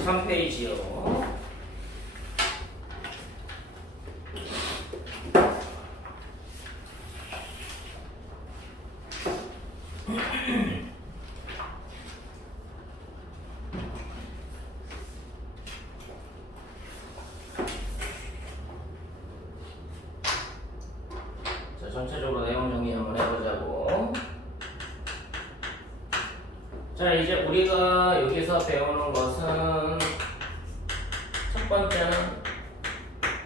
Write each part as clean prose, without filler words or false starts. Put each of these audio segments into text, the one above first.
93페이지요. 자, 전체적으로 내용 정리 한번 해보자고. 자, 이제 우리가 여기서 배우는 것은 첫 번째는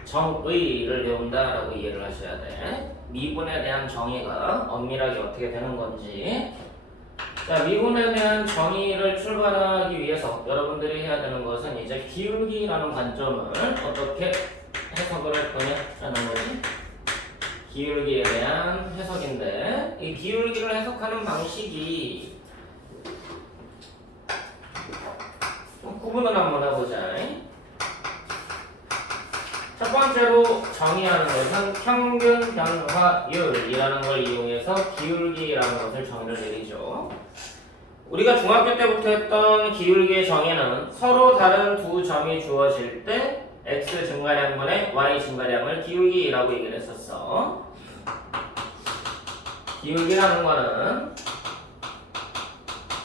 정의를 배운다라고 이해를 하셔야 돼. 미분에 대한 정의가 엄밀하게 어떻게 되는 건지. 자, 미분에 대한 정의를 출발하기 위해서 여러분들이 해야 되는 것은 이제 기울기라는 관점을 어떻게 해석을 할 거냐라는 거지. 기울기에 대한 해석인데, 이 기울기를 해석하는 방식이 구분을 한번 해보자. 첫 번째로 정의하는 것은 평균 변화율이라는 걸 이용해서 기울기라는 것을 정의를 내리죠. 우리가 중학교 때부터 했던 기울기의 정의는 서로 다른 두 점이 주어질 때 x 증가량분의 y 증가량을 기울기라고 얘기를 했었어. 기울기라는 거는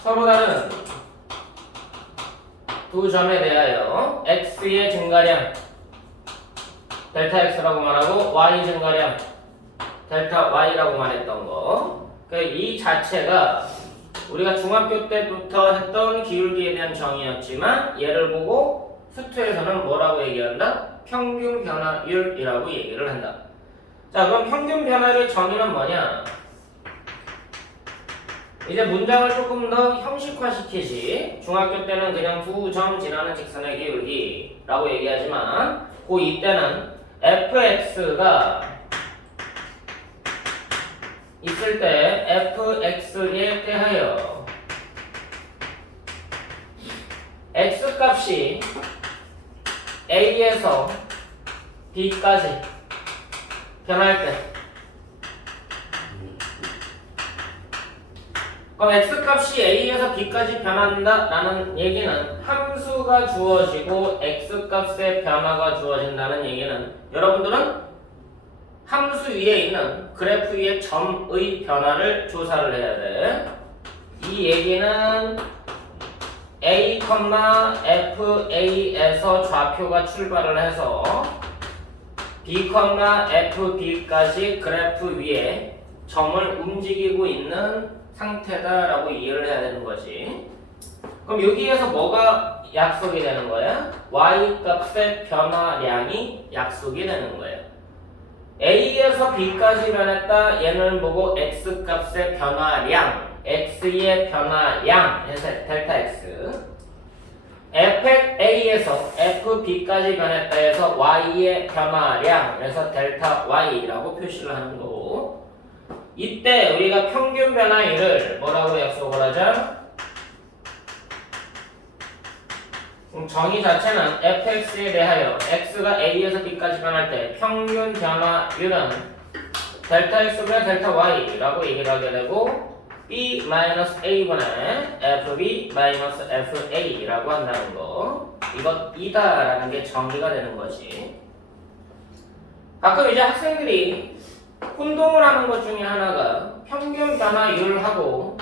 서로 다른 두 점에 대하여 x의 증가량 델타 x라고 말하고 y 증가량 델타 y라고 말했던 거. 이 자체가 우리가 중학교 때부터 했던 기울기에 대한 정의였지만 얘를 보고 수투에서는 뭐라고 얘기한다? 평균 변화율이라고 얘기를 한다. 자, 그럼 평균 변화율의 정의는 뭐냐? 이제 문장을 조금 더 형식화시키지. 중학교 때는 그냥 두 점 지나는 직선의 기울기라고 얘기하지만 고2 때는 fx가 있을 때 fx에 대하여 x값이 a에서 b까지 변할 때, 그럼 x값이 a에서 b까지 변한다라는 얘기는 함수가 주어지고 x값의 변화가 주어진다는 얘기는 여러분들은 함수 위에 있는 그래프 위의 점의 변화를 조사를 해야 돼. 이 얘기는 a, fa에서 좌표가 출발을 해서 b, fb까지 그래프 위에 점을 움직이고 있는 상태다라고 이해를 해야 되는 거지. 그럼 여기에서 뭐가 약속이 되는 거야? y값의 변화량이 약속이 되는 거야. a에서 b까지 변했다. 얘는 보고 x값의 변화량, x의 변화량 해서 델타 x. fa에서 fb까지 변했다 해서 y의 변화량, 그래서 델타 y라고 표시를 하는 거고. 이때 우리가 평균 변화율을 뭐라고 약속을 하자? 정의 자체는 fx에 대하여 x가 a에서 b까지 변할 때 평균 변화율은 델타 x분의 델타 y라고 얘기를 하게 되고 b-a분의 fb-fa라고 한다는 거. 이것이다라는 게 정의가 되는 거지. 가끔 이제 학생들이 혼동을 하는 것 중에 하나가 평균 변화율하고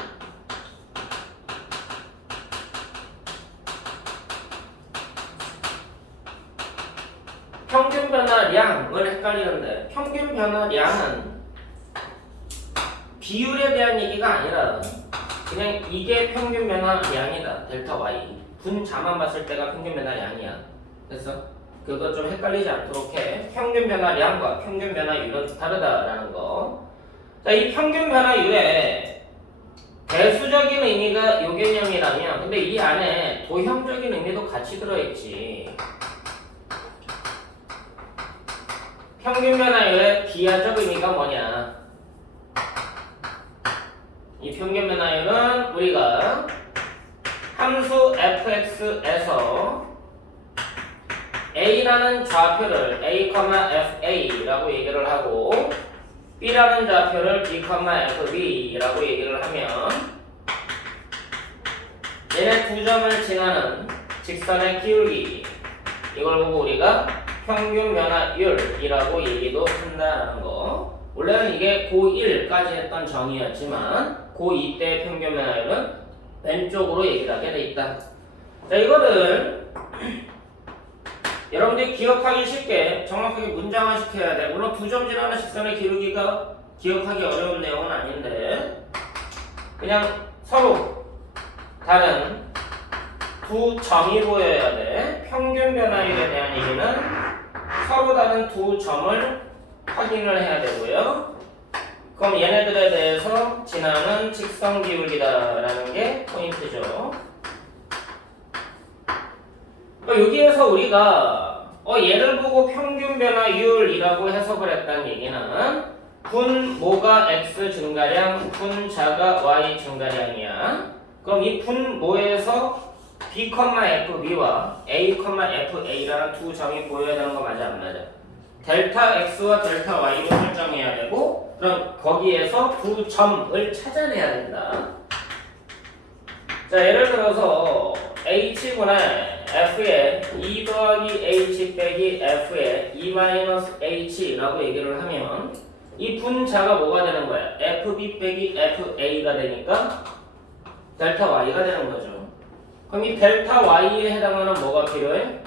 평균 변화량을 헷갈리는데, 평균 변화량은 비율에 대한 얘기가 아니라 그냥 이게 평균 변화량이다. 델타 y. 분자만 봤을 때가 평균 변화량이야. 됐어? 그거 좀 헷갈리지 않도록 해. 평균 변화량과 평균 변화율은 다르다라는 거. 자, 이 평균 변화율에 대수적인 의미가 요 개념이라면, 근데 이 안에 도형적인 의미도 같이 들어있지. 평균 변화율의 비하적 의미가 뭐냐? 이 평균 변화율은 우리가 함수 fx에서 a라는 좌표를 a, fa라고 얘기를 하고 b라는 좌표를 b, fb라고 얘기를 하면 얘네 두 점을 지나는 직선의 기울기. 이걸 보고 우리가 평균 변화율이라고 얘기도 한다는 거. 원래는 이게 고1까지 했던 정의였지만 고2 때 평균 변화율은 왼쪽으로 얘기를 하게 돼 있다. 자, 이거를 여러분들이 기억하기 쉽게 정확하게 문장화 시켜야 돼. 물론 두 점 지나는 직선의 기울기가 기억하기 어려운 내용은 아닌데 그냥 서로 다른 두 점이 보여야 돼. 평균 변화율에 대한 얘기는 서로 다른 두 점을 확인을 해야 되고요. 그럼 얘네들에 대해서 지나는 직선 기울기다라는 게 포인트죠. 여기에서 우리가 얘를 보고 평균 변화율이라고 해석을 했다는 얘기는 분모가 x 증가량, 분자가 y 증가량이야. 그럼 이 분모에서 b, fb와 a, fa라는 두 점이 보여야 되는 거 맞아 안 맞아? 델타 x와 델타 y를 설정해야 되고 그럼 거기에서 두 점을 찾아내야 된다. 자, 예를 들어서 h분의 f에 2 더하기 h 빼기 f에 2 마이너스 h라고 얘기를 하면 이 분자가 뭐가 되는 거야? fb 빼기 fa가 되니까 델타 y가 되는 거죠. 그럼 이 델타 y에 해당하는 뭐가 필요해?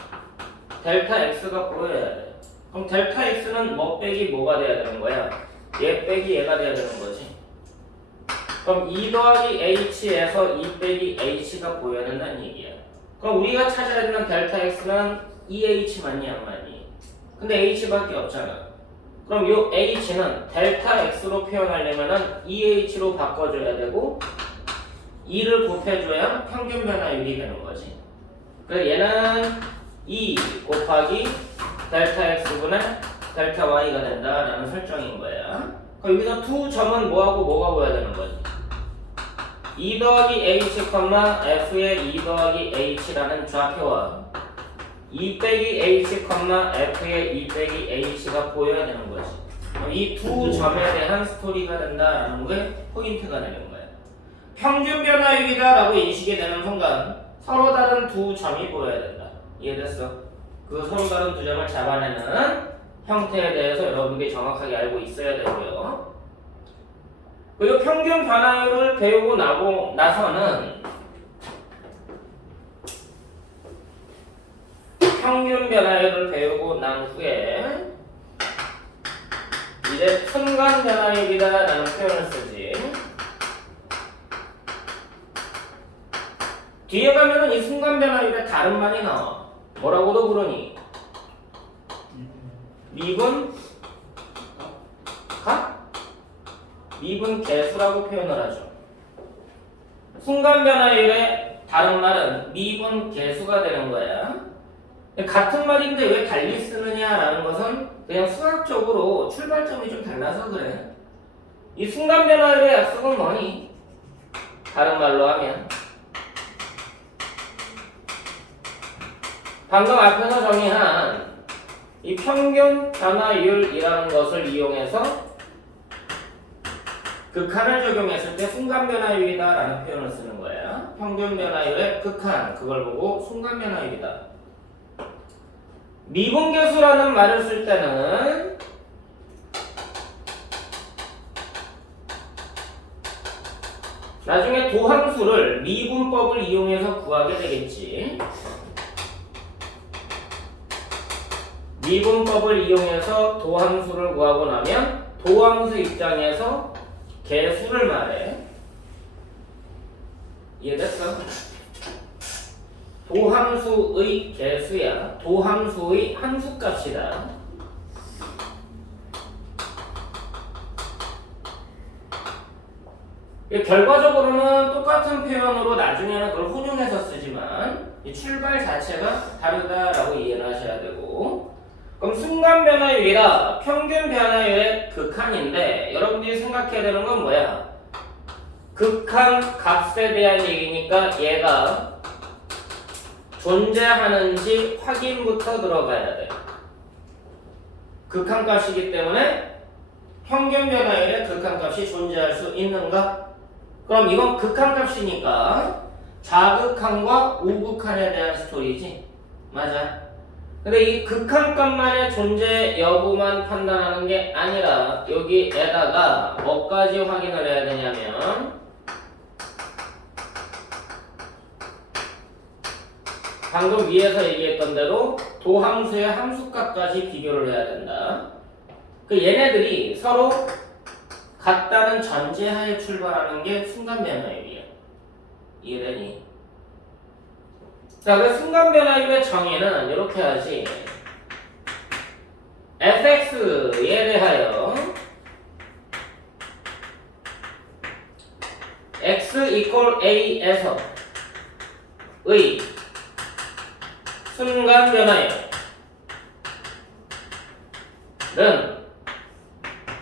델타 x가 보여야 돼. 그럼 델타 x는 뭐 빼기 뭐가 돼야 되는 거야? 얘 빼기 얘가 돼야 되는 거지. 그럼 2 더하기 h에서 2 빼기 h가 보여야 된다는 얘기야. 그럼 우리가 찾아야 되는 델타 x는 2h 맞니 안 맞니? 근데 h밖에 없잖아. 그럼 요 h는 델타 x로 표현하려면은 2h로 바꿔줘야 되고 2를 곱해줘야 평균 변화율이 되는 거지. 그래서 얘는 2 곱하기 델타 x분의 델타 y가 된다라는 설정인 거야. 그럼 여기서 두 점은 뭐하고 뭐가 보여야 되는 거지? 2 더하기 h, f의 2 더하기 h라는 좌표와 2 빼기 h, f의 2 빼기 h가 보여야 되는 거지. 이 두 점에 대한 스토리가 된다라는 게 포인트가 되는 거야. 평균 변화율이다 라고 인식이 되는 순간 서로 다른 두 점이 보여야 된다. 이해됐어? 그 서로 다른 두 점을 잡아내는 형태에 대해서 여러분들이 정확하게 알고 있어야 되고요. 그리고 평균 변화율을 배우고 나서는 평균 변화율을 배우고 난 후에 이제 순간 변화율이다 라는 표현을 쓰지. 뒤에 가면은 이 순간 변화율에 다른 말이 나와. 뭐라고도 부르니? 미분 각? 미분 개수라고 표현을 하죠. 순간 변화율의 다른 말은 미분 개수가 되는 거야. 같은 말인데 왜 달리 쓰느냐라는 것은 그냥 수학적으로 출발점이 좀 달라서 그래. 이 순간 변화율의 약속은 뭐니? 다른 말로 하면 방금 앞에서 정의한 이 평균 변화율이라는 것을 이용해서 극한을 적용했을 때 순간 변화율이다 라는 표현을 쓰는 거야. 평균 변화율의 극한, 그걸 보고 순간 변화율이다. 미분계수라는 말을 쓸 때는 나중에 도함수를 미분법을 이용해서 구하게 되겠지. 미분법을 이용해서 도함수를 구하고 나면 도함수 입장에서 개수를 말해. 이해됐어? 도함수의 개수야. 도함수의 함수값이다. 결과적으로는 똑같은 표현으로 나중에는 그걸 혼용해서 쓰지만 이 출발 자체가 다르다라고 이해를 하셔야 되고, 그럼 순간 변화율이라 평균 변화율의 극한인데 여러분들이 생각해야 되는 건 뭐야? 극한 값에 대한 얘기니까 얘가 존재하는지 확인부터 들어가야 돼. 극한 값이기 때문에 평균 변화율의 극한 값이 존재할 수 있는가? 그럼 이건 극한 값이니까 좌극한과 우극한에 대한 스토리지. 맞아. 근데 이 극한값만의 존재 여부만 판단하는 게 아니라 여기에다가 뭐까지 확인을 해야 되냐면 방금 위에서 얘기했던 대로 도함수의 함수값까지 비교를 해야 된다. 그 얘네들이 서로 같다는 전제하에 출발하는 게 순간변화율이야. 이해되니? 자, 그 순간변화율의 정의는 이렇게 하지. fx에 대하여 x equal a에서 의 순간변화율은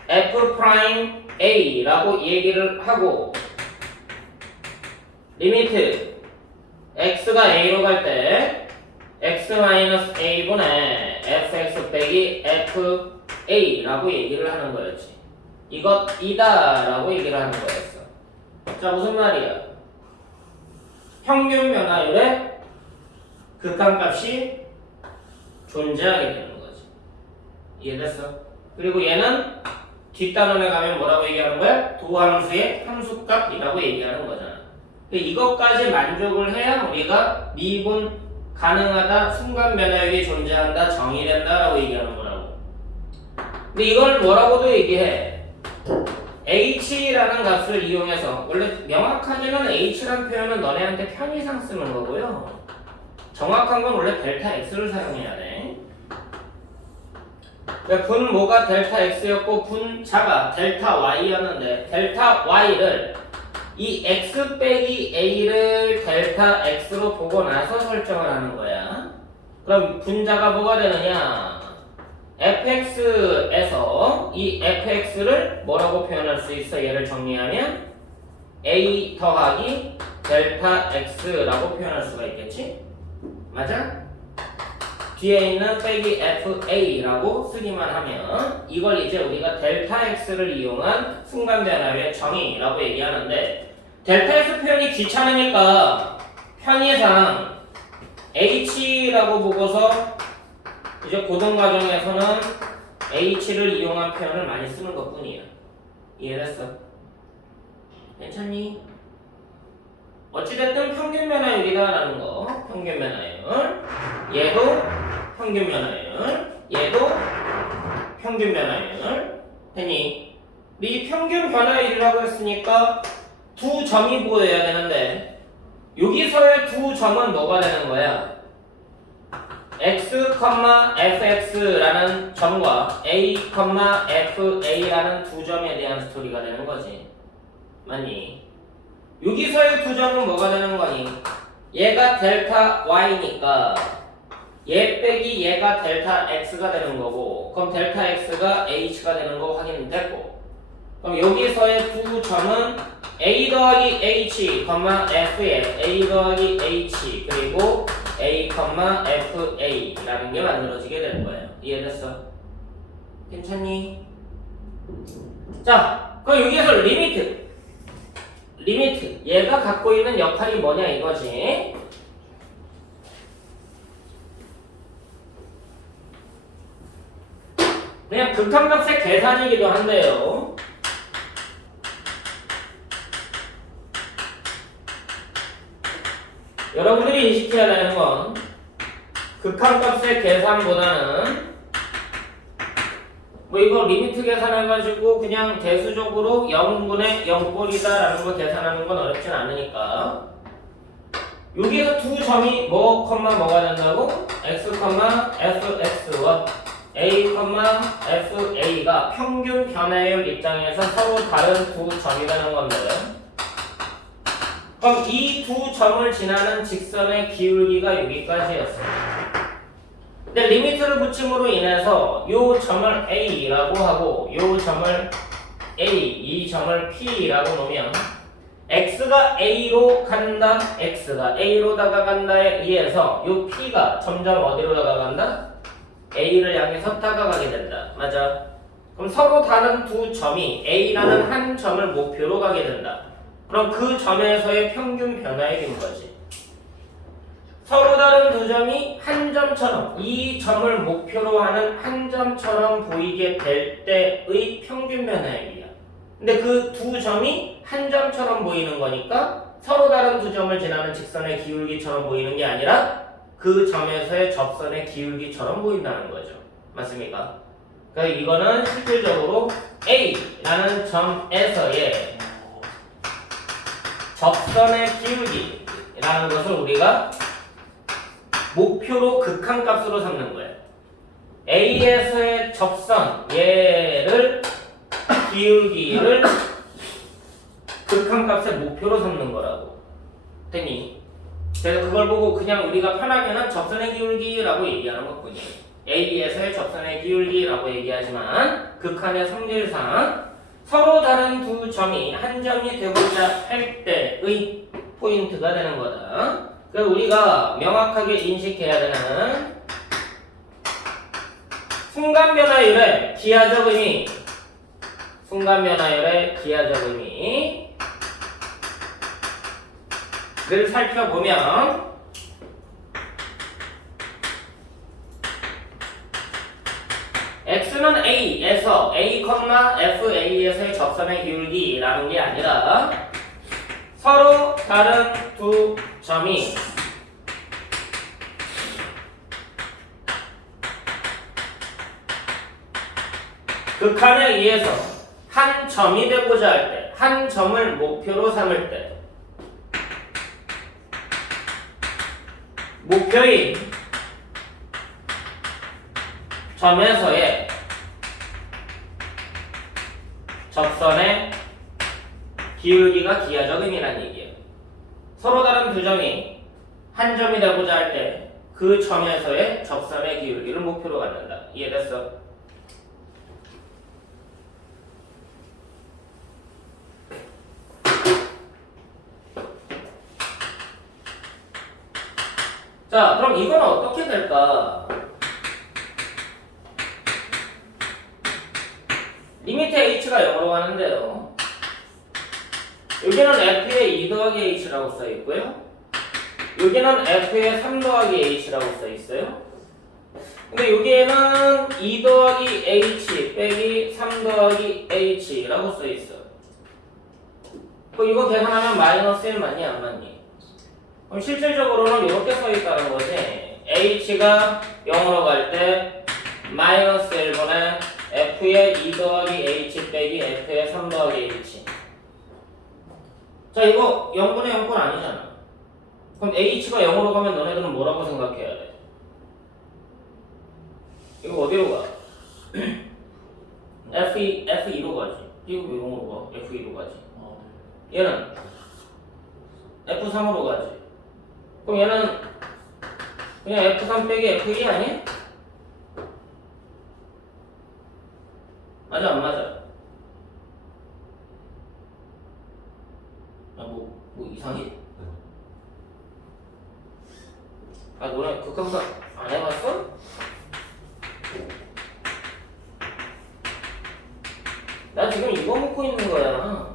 f 프라임 a라고 얘기를 하고 리미트 x가 a로 갈 때 x-a분의 fx 빼기 fa라고 얘기를 하는 거였지. 이것이다 라고 얘기를 하는 거였어. 자, 무슨 말이야? 평균 변화율의 극한값이 존재하게 되는 거지. 이해됐어? 그리고 얘는 뒷단원에 가면 뭐라고 얘기하는 거야? 도함수의 함수값이라고 얘기하는 거잖아. 이것까지 만족을 해야 우리가 미분 가능하다, 순간 변화율이 존재한다, 정의된다 라고 얘기하는 거라고. 근데 이걸 뭐라고도 얘기해. h라는 값을 이용해서, 원래 명확하게는 h라는 표현은 너네한테 편의상 쓰는 거고요. 정확한 건 원래 델타 x를 사용해야 돼. 분 모가 델타 x였고 분 자가 델타 y였는데 델타 y를 이 x 빼기 a를 델타 x로 보고 나서 설정을 하는 거야. 그럼 분자가 뭐가 되느냐? fx에서 이 fx를 뭐라고 표현할 수 있어? 얘를 정리하면 a 더하기 델타 x라고 표현할 수가 있겠지? 맞아? 뒤에 있는 빼기 fa라고 쓰기만 하면 이걸 이제 우리가 델타 x를 이용한 순간 변화율의 정의라고 얘기하는데, 델타 x 표현이 귀찮으니까 편의상 h라고 보고서 이제 고등과정에서는 h를 이용한 표현을 많이 쓰는 것 뿐이야. 이해됐어? 괜찮니? 어찌됐든 평균 변화율이다라는 거. 평균 변화율. 얘도 평균 변화율. 얘도 평균 변화율. 됐니? 이 평균 변화율이라고 했으니까 두 점이 보여야 되는데 여기서의 두 점은 뭐가 되는 거야? x, fx라는 점과 a, fa라는 두 점에 대한 스토리가 되는 거지. 맞니? 여기서의 두 점은 뭐가 되는 거니? 얘가 델타 y니까 얘 빼기 얘가 델타 x가 되는 거고, 그럼 델타 x가 h가 되는 거 확인됐고, 그럼 여기서의 두 점은 a 더하기 h, f의 a 더하기 h 그리고 a, fa라는 게 만들어지게 되는 거예요. 이해됐어? 괜찮니? 자, 그럼 여기에서 리미트 얘가 갖고 있는 역할이 뭐냐 이거지. 그냥 극한값의 계산이기도 한데요. 여러분들이 인식해야 되는 건 극한값의 계산보다는 뭐 이거 리미트 계산해가지고 그냥 대수적으로 0분의 0꼴이다라는 거 계산하는 건 어렵진 않으니까 여기에서 두 점이 뭐가 된다고? x, fx와 a, fa가 평균 변화율 입장에서 서로 다른 두 점이 되는 건데, 그럼 이 두 점을 지나는 직선의 기울기가 여기까지였어요. 근데 리미트를 붙임으로 인해서 이 점을 a라고 하고 이 점을 이 점을 p라고 놓으면 x가 a로 간다, x가 a로 다가간다에 의해서 이 p가 점점 어디로 다가간다? a를 향해서 다가가게 된다. 맞아? 그럼 서로 다른 두 점이 a라는 한 점을 목표로 가게 된다. 그럼 그 점에서의 평균 변화율인 거지. 다른 두 점이 한 점처럼 이 점을 목표로 하는 한 점처럼 보이게 될 때의 평균 변화율이야. 근데 그 두 점이 한 점처럼 보이는 거니까 서로 다른 두 점을 지나는 직선의 기울기처럼 보이는 게 아니라 그 점에서의 접선의 기울기처럼 보인다는 거죠. 맞습니까? 그러니까 이거는 실질적으로 A라는 점에서의 접선의 기울기라는 것을 우리가 목표로 극한값으로 삼는 거예요. A에서의 접선 얘를 기울기를 극한값의 목표로 삼는 거라고. 됐니? 그래서 그걸 보고 그냥 우리가 편하게는 접선의 기울기라고 얘기하는 것뿐이에요. A에서의 접선의 기울기라고 얘기하지만 극한의 성질상 서로 다른 두 점이 한 점이 되고자 할 때의 포인트가 되는 거다. 그래서 우리가 명확하게 인식해야 되는 순간 변화율의 기하적 의미, 순간 변화율의 기하적 의미를 살펴보면 x는 a에서 a, fa에서의 접선의 기울기라는 게 아니라 서로 다른 두 점이 극한에 의해서 한 점이 되고자 할 때, 한 점을 목표로 삼을 때 목표인 점에서의 접선의 기울기가 기하적 의미란 얘기예요. 서로 다른 두 점이 한 점이 되고자 할 때 그 점에서의 접선의 기울기를 목표로 갖는다. 이해됐어? 자, 그럼 이건 어떻게 될까? 리미트 h가 0으로 가는데요. 여기는 f의 2 더하기 h라고 써있고요. 여기는 f의 3 더하기 h라고 써있어요. 근데 여기에는 2 더하기 h 빼기 3 더하기 h라고 써있어. 그럼 이거 계산하면 마이너스 1 맞니 안 맞니? 그럼 실질적으로는 이렇게 써있다는 거지. h가 0으로 갈 때 마이너스 1분의 f의 2 더하기 h 빼기 f의 3 더하기 h. 자, 이거 0분의 0건 아니잖아. 그럼 h가 0으로 가면 너네들은 뭐라고 생각해야 돼? 이거 어디로 가? f2로 가지. 이거 왜 0으로 가? f2로 가지. 얘는 f3으로 가지. 그럼 얘는 그냥 f3 빼기 f2 아니야? 맞아 안 맞아? 뭐 이상해? 아 너네 극한값 안 해봤어? 나 지금 이거 먹고 있는 거야.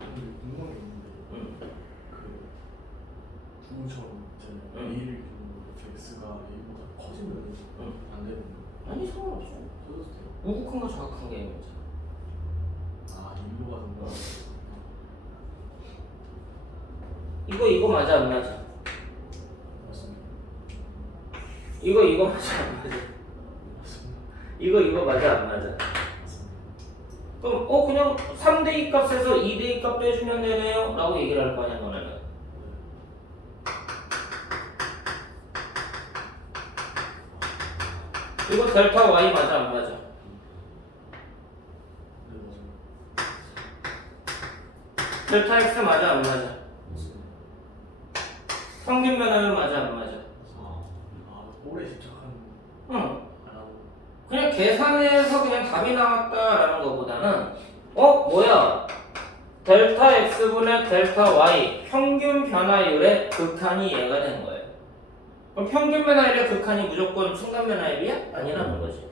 궁금한 게 있는데 그 구문처럼 있잖아요. A를 기준으로 x가 A보다 커지면 안 되는 거. 아니 상관없어. 커져도 돼요. 우극한가 좌극한 게 있는지. 아 일로 가든가. 이거 맞아 안 맞아? 맞습니다. 이거 맞아 안 맞아? 맞습니다. 이거 맞아 안 맞아? 맞습니다. 그럼 그냥 3대2 값에서 2대2 값 빼주면 되네요 라고 얘기를 할 거 아니야 너네는. 이거 델타 y 맞아 안 맞아? 네 맞아요. 델타 x 맞아 안 맞아? 맞습니다. 평균 변화율 맞아 안 맞아? 오래 집착하는 응. 안 하고. 그냥 계산해서 그냥 답이 나왔다라는 것보다는 뭐야 델타 x분의 델타 y 평균 변화율의 극한이 얘가 되는 거예요. 그럼 평균 변화율의 극한이 무조건 순간 변화율이야? 아니라는 거지.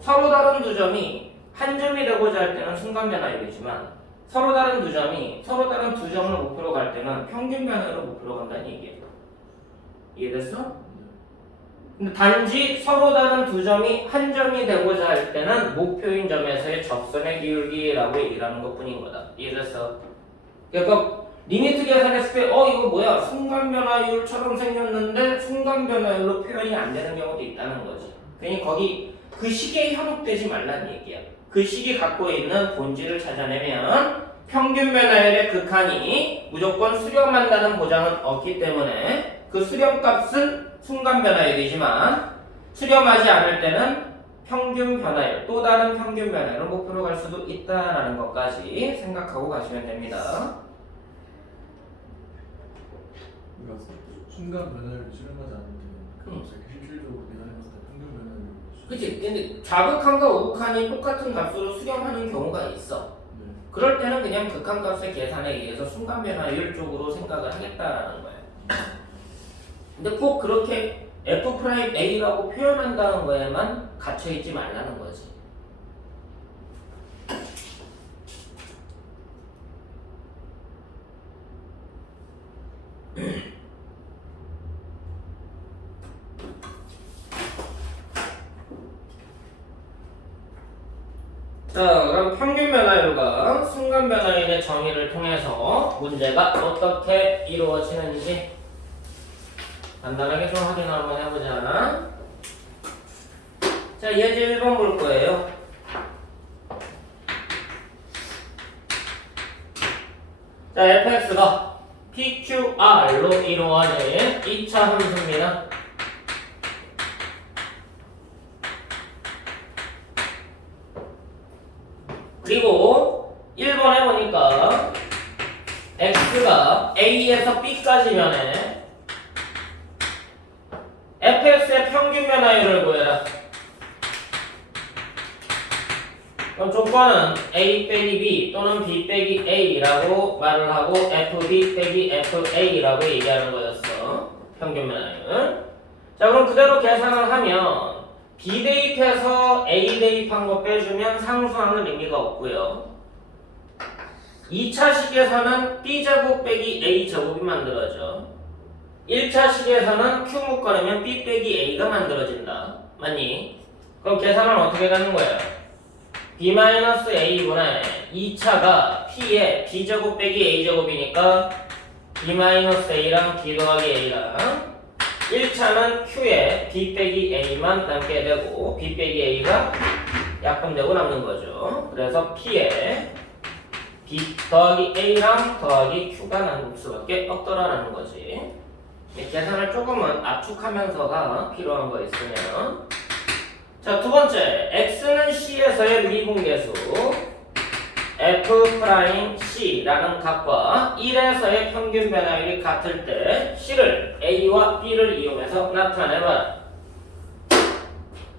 서로 다른 두 점이 한 점이 되고자 할 때는 순간 변화율이지만 서로 다른 두 점을 목표로 갈 때는 평균 변화율을 목표로 간다는 얘기예요. 이해됐어? 근데 단지 서로 다른 두 점이 한 점이 되고자 할 때는 목표인 점에서의 접선의 기울기라고 얘기를 하는 것 뿐인 거다. 이해됐어? 그러니까 리미트 계산했을 때 이거 뭐야 순간변화율처럼 생겼는데 순간변화율로 표현이 안 되는 경우도 있다는 거지. 괜히 거기 그 식에 현혹되지 말라는 얘기야. 그 식이 갖고 있는 본질을 찾아내면 평균 변화율의 극한이 무조건 수렴한다는 보장은 없기 때문에 그 수렴값은 순간 변화율이지만 수렴하지 않을 때는 평균 변화율, 또 다른 평균 변화율을 목표로 갈 수도 있다라는 것까지 생각하고 가시면 됩니다. 그러니까 순간 변화를 수렴하지 않을 때는 그 실질적으로 계산해봤을 때 평균 변화를 그치? 근데 좌극한과 우극한이 똑같은 값으로 수렴하는 경우가 있어. 네. 그럴 때는 그냥 극한값의 계산에 의해서 순간 변화율 쪽으로 생각을 하겠다라는 거야. 근데 꼭 그렇게 F'A라고 표현한다는 거에만 갇혀있지 말라는 거지. 자, 그럼 평균 변화율과 순간 변화율의 정의를 통해서 문제가 어떻게 이루어지는지 간단하게 좀 확인 한번 해보자. 자, 예제 1번 볼 거예요. 자, fx가 pqr로 이루어진 2차 함수입니다. 그리고 1번에 보니까 x가 a에서 b까지면에 fx의 평균 변화율을 구해라. 그럼 조건은 a 빼기 b 또는 b 빼기 a라고 말을 하고 fb 빼기 fa라고 얘기하는 거였어. 평균 변화율. 자, 그럼 그대로 계산을 하면 b 대입해서 a 대입한 거 빼주면 상수하는 의미가 없고요. 2차 식에서는 b제곱 빼기 a제곱이 만들어져. 1차 식에서는 q 묶어내면 b 빼기 a가 만들어진다. 맞니? 그럼 계산은 어떻게 가는 거야? b-a분의 2차가 p의 b제곱 빼기 a제곱이니까 b-a랑 b 더하기 a랑 1차는 q에 b 빼기 a만 남게 되고 b 빼기 a가 약분되고 남는 거죠. 그래서 p에 b 더하기 a랑 더하기 q가 남을 수밖에 없더라라는 거지. 계산을 조금은 압축하면서가 필요한 거 있으면. 자, 두 번째, x는 c에서의 미분계수 f'C라는 값과 1에서의 평균 변화율이 같을 때 c를 a와 b를 이용해서 나타내봐라.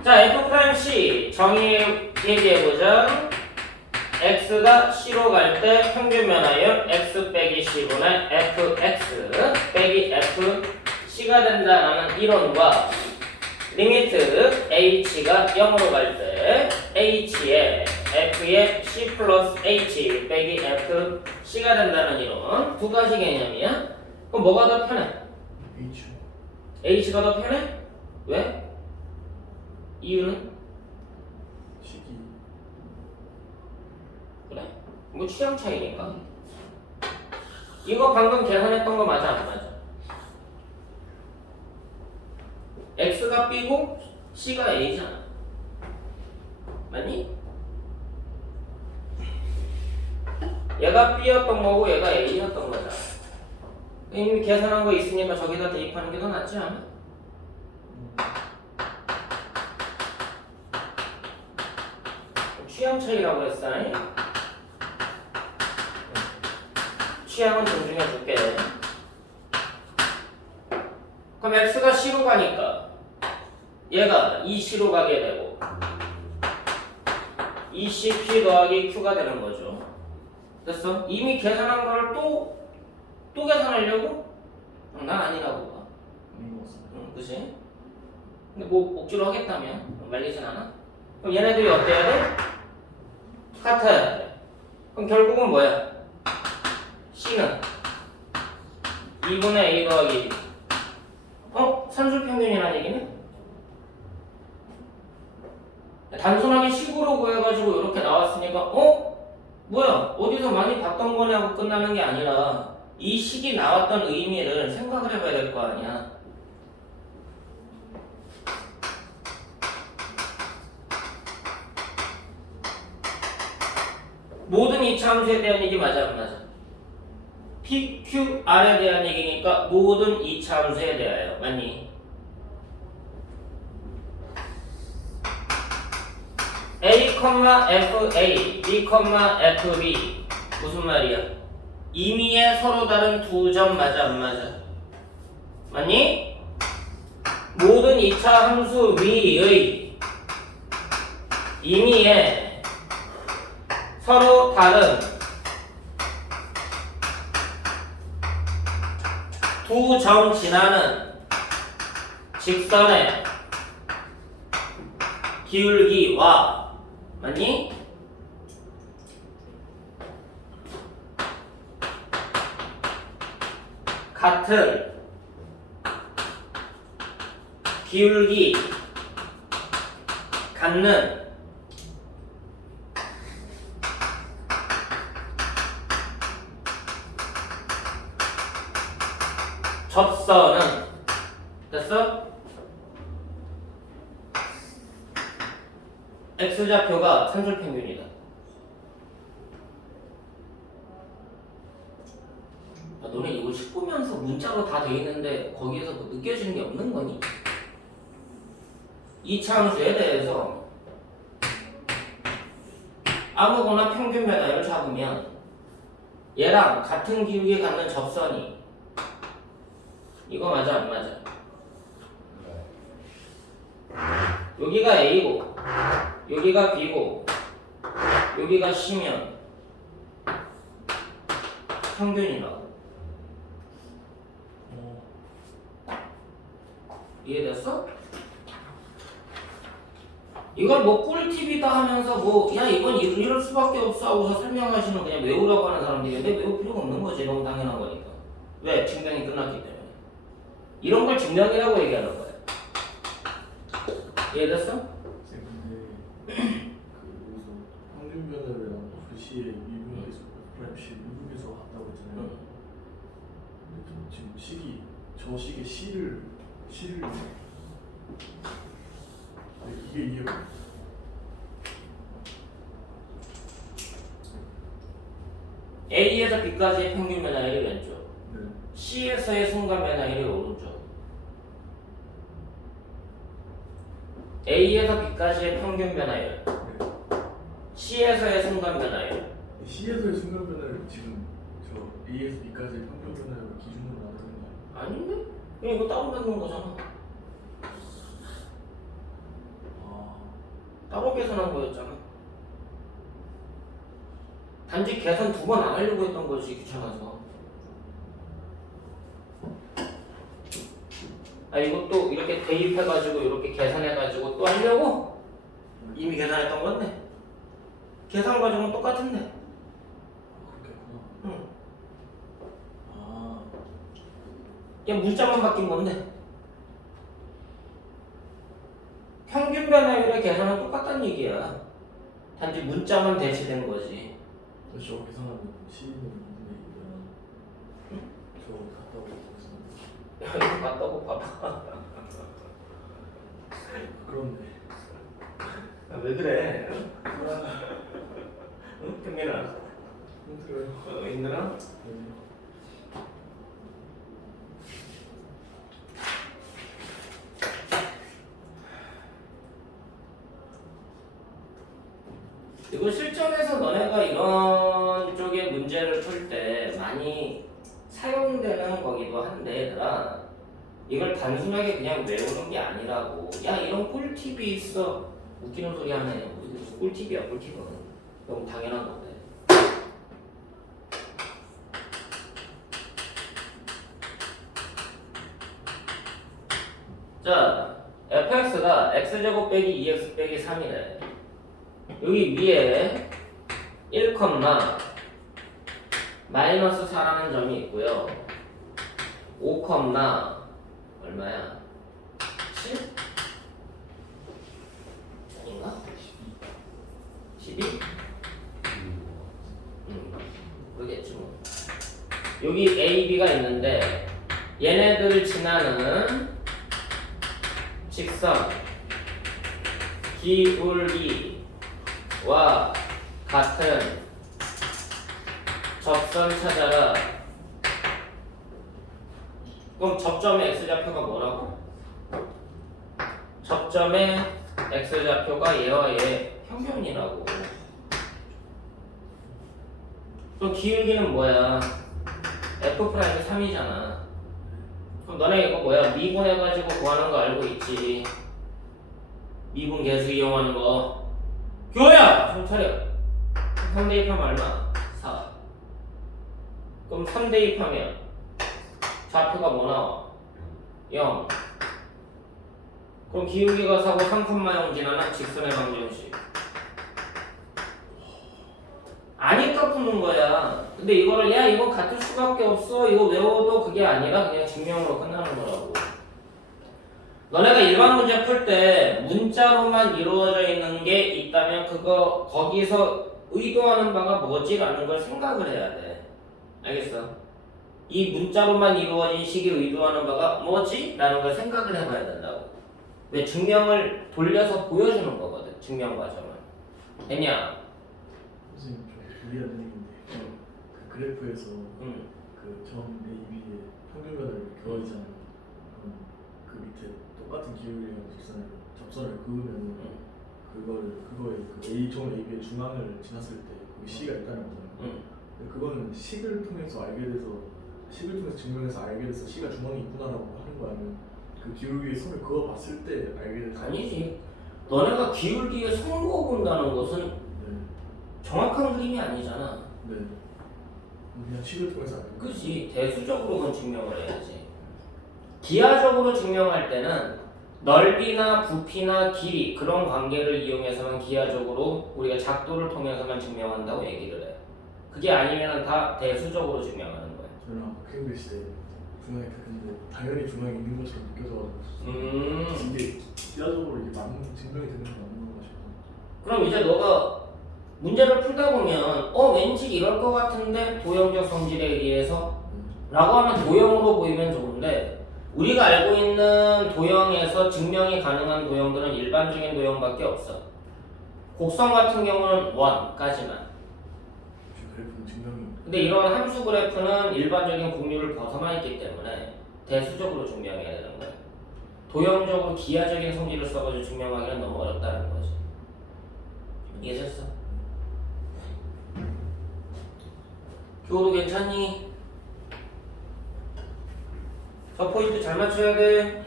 자, f'C 정의 얘기해보자. x가 c로 갈 때 평균 변화율 x 빼기 c분의 fx 빼기 fc가 된다라는 이론과 리미트 h가 0으로 갈 때 h에 f의 c 플러스 h 빼기 fc가 된다는 이론 두 가지 개념이야. 그럼 뭐가 더 편해? h가 더 편해? 왜? 이유는? 식이 그래? 뭐 취향 차이니까. 이거 방금 계산했던 거 맞아 안 맞아? x가 b고 c가 a잖아. 맞니? 얘가 b였던 거고 얘가 a였던 거잖아. 이미 계산한 거 있으니까 저기다 대입하는 게 더 낫지 않아? 취향 차이라고 했어. 취향은 존중해 줄게. 그럼 x가 c로 가니까 얘가 2c로 가게 되고 2cp 더하기 q가 되는 거죠. 됐어? 이미 계산한 거를 또 계산하려고? 난 아니라고 봐. 아닌 것 같습니다. 그치? 근데 뭐 억지로 하겠다면 말리진 않아? 그럼 얘네들이 어때야 돼? 같아야 돼. 그럼 결국은 뭐야? c는 2분의 a 더하기 단순하게 식으로 구해가지고 이렇게 나왔으니까 뭐야 어디서 많이 봤던 거네 하고 끝나는 게 아니라 이 식이 나왔던 의미를 생각을 해봐야 될 거 아니야. 모든 이차함수에 대한 얘기 맞아 안 맞아? PQR에 대한 얘기니까 모든 이차함수에 대하여 맞니? A, FA, B, FB 무슨 말이야? 임의에 서로 다른 두 점 맞아 안 맞아? 맞니? 모든 2차 함수 위의 임의에 서로 다른 두 점 지나는 직선의 기울기와 맞니? 같은 기울기 갖는 접선은 됐어? X좌표가 산술평균이다. 너네 이거 식 보면서 문자로 다 돼 있는데 거기에서 뭐 느껴지는 게 없는 거니? 이차함수에 대해서 아무거나 평균 변화를 잡으면 얘랑 같은 기울기 갖는 접선이 이거 맞아 안 맞아? 여기가 A고 여기가 B고 여기가 C면 평균이 나와. 이해됐어? 이걸 뭐 꿀팁이다 하면서 뭐 야 이건 이럴 수밖에 없어 하고서 설명하시는 그냥 외우라고 하는 사람들인데 외울 필요가 없는 거지. 너무 당연한 거니까. 왜? 증명이 끝났기 때문에. 이런 걸 증명이라고 얘기하는 거야. 이해됐어? 근데 여기서 평균 변화를 FC의 미분에서 F'C 미분에서 왔다고 했잖아요. 근데 저 지금 식이 저 식의 C를 이게 이해가 A에서 B까지의 평균 변화율이 왼쪽, 네. C에서의 순간 변화율이 오른쪽. A에서 B까지의 평균 변화율, 네. C에서의 순간 변화율. C에서의 순간 변화를 지금 저 A에서 B까지의 평균 변화를 기준으로 나누는 거 아니에요? 아닌데? 그냥 이거 따로 넣는 거잖아. 따로 계산한 거였잖아. 단지 계산 두 번 안 하려고 했던 거지, 귀찮아서. 아, 이것도 이렇게 대입해가지고 이렇게 계산해가지고 또 하려고? 이미 계산했던 건데. 계산 과정은 똑같은데. 그렇겠구나. 응. 아, 그냥 문자만 바뀐 건데. 평균 변화율의 계산은 똑같다는 얘기야. 단지 문자만 대체된 거지. 저 계산하면 C는 2분의 2면 저 갔다 오고 계산하면 야, 이거 맞다고 봐봐. 그렇네. 아, 왜 그래? 응? 경민아. 힘들어요. 힘들어? 네. 그리고 실전에서 너네가 이런 쪽의 문제를 풀 때 많이 사용되는 거기도 한데 얘들아, 이걸 단순하게 그냥 외우는 게 아니라고. 야, 이런 꿀팁이 있어. 웃기는 소리 하네. 무슨 꿀팁이야. 꿀팁은 너무 당연한 건데. 자, fx가 x제곱 빼기 2x 빼기 3이래. 여기 위에 1, 마이너스 4라는 점이 있고요. 5, 얼마야? 7? 아닌가? 12? 모르겠지 뭐. 여기 A, B가 있는데 얘네들을 지나는 직선 기울기와 같은 접선 찾아라. 그럼 접점의 x좌표가 뭐라고? 접점의 x좌표가 얘와 얘 평면이라고. 그럼 기울기는 뭐야? F'이 3이잖아. 그럼 너네 이거 뭐야? 미분해가지고 구하는 거 알고 있지? 미분 계수 이용하는 거. 교야! 좀 차려. 3 대입하면 얼마? 4. 그럼 3 대입하면 좌표가 뭐 나와? 0. 그럼 기울기가 4고 3,0 지나는 직선의 방정식. 아니까 푸는 거야. 근데 이거를 야 이거 같을 수밖에 없어 이거 외워도 그게 아니라 그냥 증명으로 끝나는 거라고. 너네가 일반 문제 풀 때 문자로만 이루어져 있는 게 있다면 그거 거기서 의도하는 바가 뭐지라는 걸 생각을 해야 돼. 알겠어? 이 문자로만 이루어진 식이 의도하는 바가 뭐지? 라는 걸 생각을 해봐야 된다고. 왜? 증명을 돌려서 보여주는 거거든. 증명 과정은. 됐냐? 선생님 저 이해가 되는 게 그 그래프에서 그 점 A, B의 평균면을 그어있잖아요. 그럼 그 밑에 똑같은 기울기랑 접선을 그으면 그거에 그 점 A, B의 중앙을 지났을 때 거기 C가 있다는 거잖아요. 근데 그거는 식을 통해서 증명해서 알게 돼서 C가 중앙에 있구나라고 하는 거 아니면 그 기울기의 선을 그어봤을 때 알게 돼서? 아니지. 너네가 기울기의 선 그어본다는 것은 네. 정확한 그림이 아니잖아. 네. 그냥 식을 통해서 알게 돼서. 그치. 대수적으로 그건 증명을 해야지. 기하적으로 증명할 때는 넓이나 부피나 길이 그런 관계를 이용해서만 기하적으로 우리가 작도를 통해서만 증명한다고 얘기를 해. 그게 아니면 다 대수적으로 증명하는 거야. 저는 아까 케임브리지 때 중앙에 근데 당연히 중앙에 있는 것처럼 느껴져가지고 이게 기하적으로 이게 증명이 되는 건 맞는 건가 싶어. 그럼 이제 너가 문제를 풀다 보면 왠지 이럴 것 같은데 도형적 성질에 의해서 라고 하면 도형으로 보이면 좋은데 우리가 알고 있는 도형에서 증명이 가능한 도형들은 일반적인 도형밖에 없어. 곡선 같은 경우는 1까지만. 그래프는 증명이. 근데 이런 함수 그래프는 일반적인 공률을 벗어나 있기 때문에 대수적으로 증명해야 되는 거야. 도형적으로 기하적인 성질을 써가지고 증명하기는 너무 어렵다는 거지. 이해됐어? 교도 괜찮니? 저 포인트 잘 맞춰야 돼.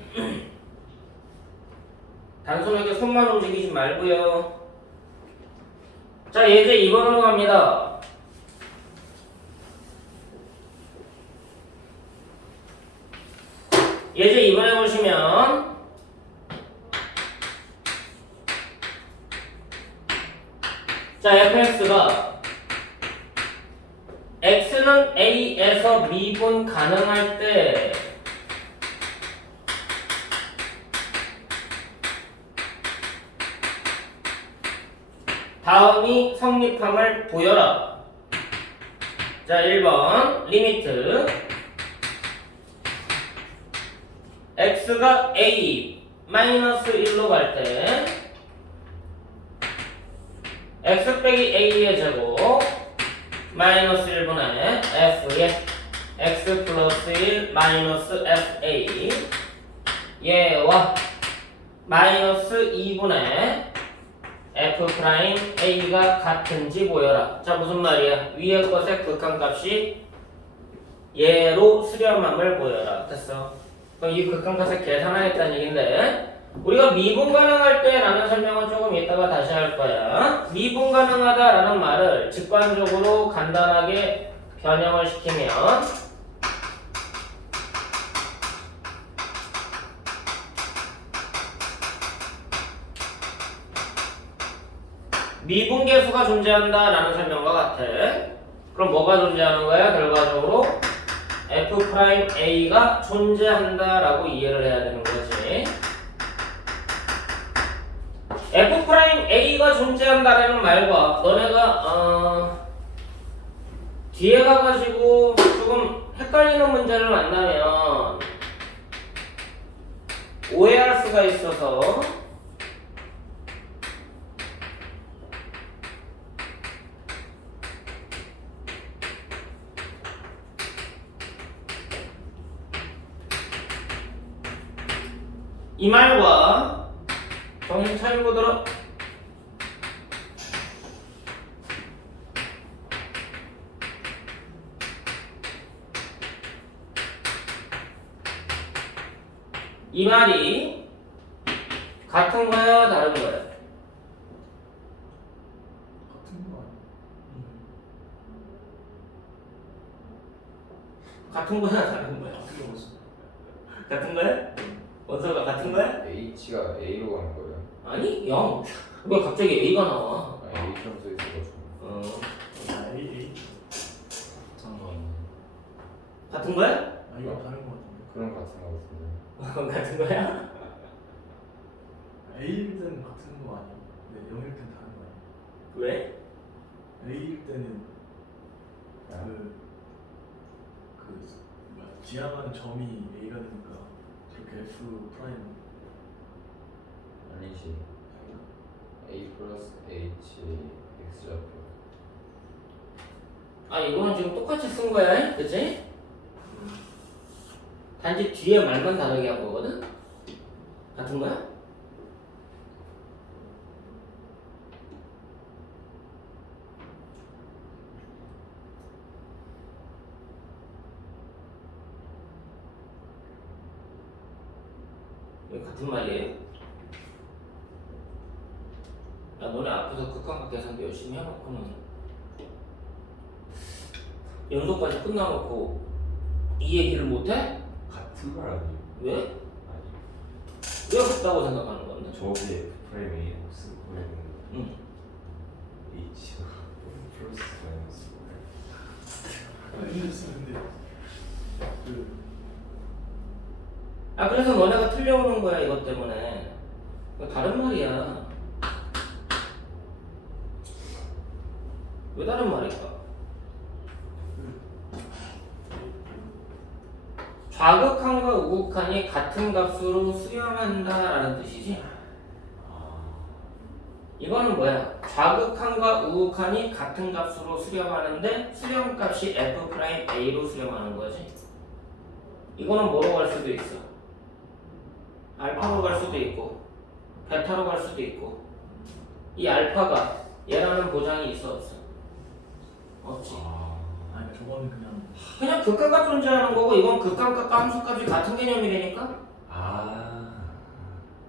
단순하게 손만 움직이지 말고요. 자, 예제 2번으로 갑니다. 예제 2번에 보시면 자, fx가 x는 a에서 미분 가능할 때 다음이 성립함을 보여라. 자, 1번 리미트 x가 a 마이너스 1로 갈 때 x 빼기 a의 제곱 마이너스 1분의 f의 x 플러스 1 마이너스 fa 얘와 마이너스 2분의 f 프라임 a가 같은지 보여라. 자, 무슨 말이야? 위의 것의 극한값이 얘로 수렴함을 보여라. 됐어? 그럼 이 극한값을 계산하겠다는 얘기인데 우리가 미분 가능할 때 라는 설명은 조금 이따가 다시 할 거야. 미분 가능하다 라는 말을 직관적으로 간단하게 변형을 시키면 미분계수가 존재한다 라는 설명과 같아. 그럼 뭐가 존재하는 거야? 결과적으로 f'A가 존재한다 라고 이해를 해야 되는 거지. f 프라임 a가 존재한다라는 말과 너네가 뒤에 가가지고 조금 헷갈리는 문제를 만나면 오해할 수가 있어서 이 말과 정신 차리고 들어. 이 말이 같은 거야, 다른 거야? 같은 거 아니야? 같은 거야, 다른 거야? 같은 거 같습니다. 같은 거야? 원서가 같은 거야? H가 A로 가는 거예요? 아니, 0. 왜 갑자기 A가 나와? 아, A처럼 써 있어가지고. 어, 아, A. 잠깐만. 같은 거야? 아, 이거 다른 거 같은데. 그런 거 같은 거 같은데. 같은 거야? A일 때는 같은 거 아니야? 네, 0일 때는 다른 거 아니야? 왜? A일 때는 뭐야, 지나가는 점이 A가 되니까 그렇게 F 프라임 아니지. A 플러스 H X 좌표. 아, 이거는 지금 똑같이 쓴 거야, 그치? 단지 뒤에 말만 다르게 한 거거든? 같은 거야? 이거 같은 말이에요? 야, 너네 앞에서 극한각 계산도 열심히 해놓고는 연속까지 끝나놓고 이 얘기를 못해? 같은 말 아니에요? 왜? 아니. 왜 같다고 생각하는 건데? 저게 F 프라임 A 무슨 거예요? 응. H가 플러스 마이너스 근데 아, 그래서 너네가 틀려오는 거야, 이것 때문에. 다른 말이야. 왜 다른 말일까? 좌극한과 우극한이 같은 값으로 수렴한다라는 뜻이지? 이거는 뭐야? 좌극한과 우극한이 같은 값으로 수렴하는데 수렴값이 F'A로 수렴하는 거지. 이거는 뭐로 갈 수도 있어? 알파로 갈 수도 있고 베타로 갈 수도 있고. 이 알파가 얘라는 보장이 있어 없어? 없지. 아니 저거는 그냥 극한값 존재하는 거고 이건 극한값과 함수값이 같은 개념이라니까?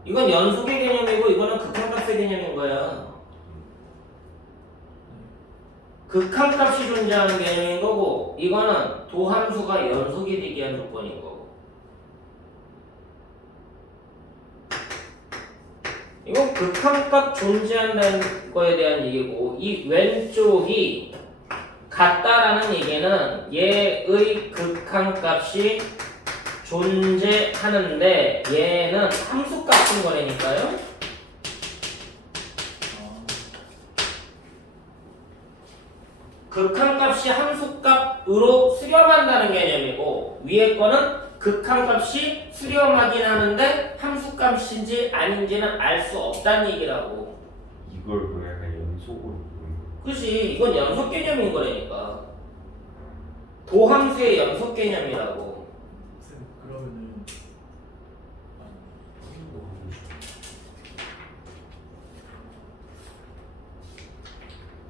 이건 연속의 개념이고 이거는 극한값의 개념인 거야. 극한값이 존재하는 개념인 거고 이거는 도함수가 연속이 되게 한 조건인 거고. 이건 극한값 존재한다는 거에 대한 얘기고 이 왼쪽이 같다라는 얘기는 얘의 극한값이 존재하는데 얘는 함수값인 거라니까요. 극한값이 함수값으로 수렴한다는 개념이고 위에 거는 극한값이 수렴하긴 하는데 함수값인지 아닌지는 알 수 없다는 얘기라고. 이걸 뭐 약간 연속으로 보는 거. 그치, 이건 연속 개념인 거라니까. 도함수의 연속 개념이라고. 그러면은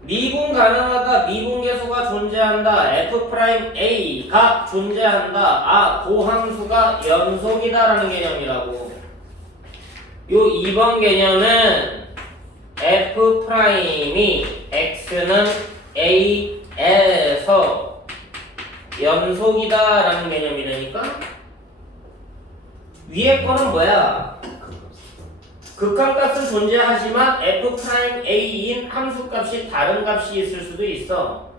미분 가능하다, 미분계수가 존재한다, F'A가 존재한다, 아, 도함수가 연속이다라는 개념이라고. 요 2번 개념은 F'이 X는 A에서 연속이다라는 개념이라니까? 위에 거는 뭐야? 극한값은 존재하지만 F'A인 함수값이 다른 값이 있을 수도 있어.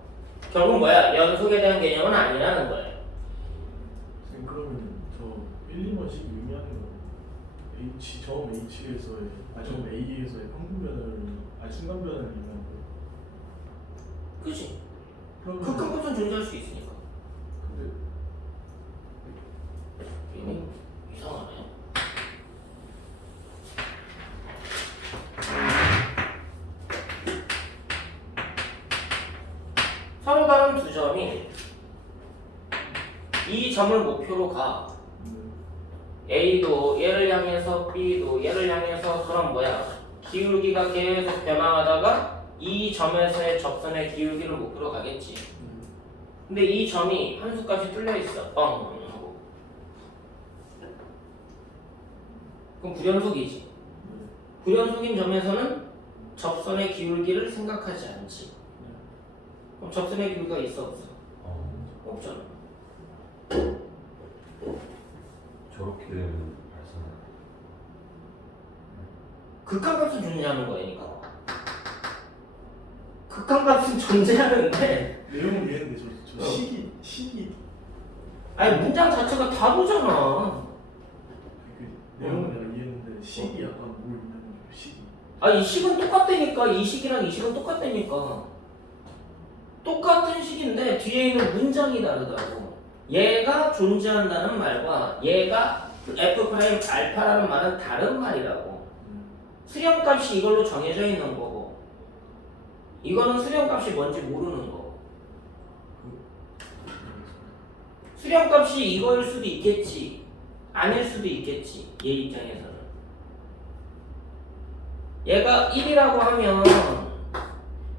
결국 뭐야? 연속에 대한 개념은 아니라는 거야. 선생님 그러면은 저 1, 2번씩 의미하는 거 H에서의 처음 A에서의 평균 변화를 순간 변화를 얘기하는 거예요. 그치? 그러면 극한값은 존재할 수 있으니까. 근데 이상하네. 서로 다른 두 점이 이 점을 목표로 가. A도 얘를 향해서 B도 얘를 향해서 그럼 뭐야? 기울기가 계속 변화하다가 이 점에서의 접선의 기울기를 목표로 가겠지. 근데 이 점이 함수값이 뚫려 있어. 뻥 하고. 그럼 불연속이지. 불연속인 점에서는 접선의 기울기를 생각하지 않지. 그럼 접선의 기울기가 있어 없어? 없잖아. 저렇게 되면 발산. 극한값은 존재하는 거니까. 극한값은 존재하는데 내용은 이해했는데 저 식이 아니 문장 자체가 다르잖아. 그 내용은 내가 이해했는데 식이 약간 뭘 있는 거죠? 식이. 아 이 식은 똑같다니까. 이 식이랑 이 식은 똑같다니까. 똑같은 식인데 뒤에 있는 문장이 다르다고. 얘가 존재한다는 말과 얘가 F' 알파라는 말은 다른 말이라고. 수렴값이 이걸로 정해져 있는 거고 이거는 수렴값이 뭔지 모르는 거고. 수렴값이 이거일 수도 있겠지 아닐 수도 있겠지 얘 입장에서는. 얘가 1이라고 하면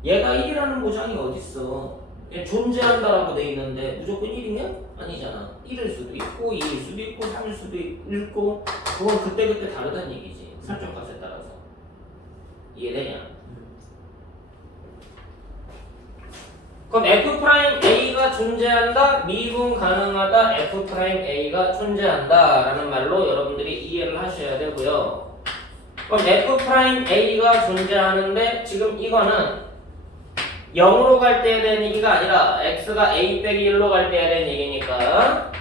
얘가 1이라는 보장이 어딨어. 얘 존재한다라고 돼 있는데 무조건 1이냐? 아니잖아. 1일 수도 있고 2일 수도 있고 3일 수도 있고 그건 그때그때 다르다는 얘기지. 설정값에 따라서. 이해되냐? 그럼 F'A가 존재한다, 미분 가능하다, F'A가 존재한다 라는 말로 여러분들이 이해를 하셔야 되고요. 그럼 F'A가 존재하는데 지금 이거는 0으로 갈 때에 대한 얘기가 아니라 X가 A 빼기 1로 갈 때에 대한 얘기니까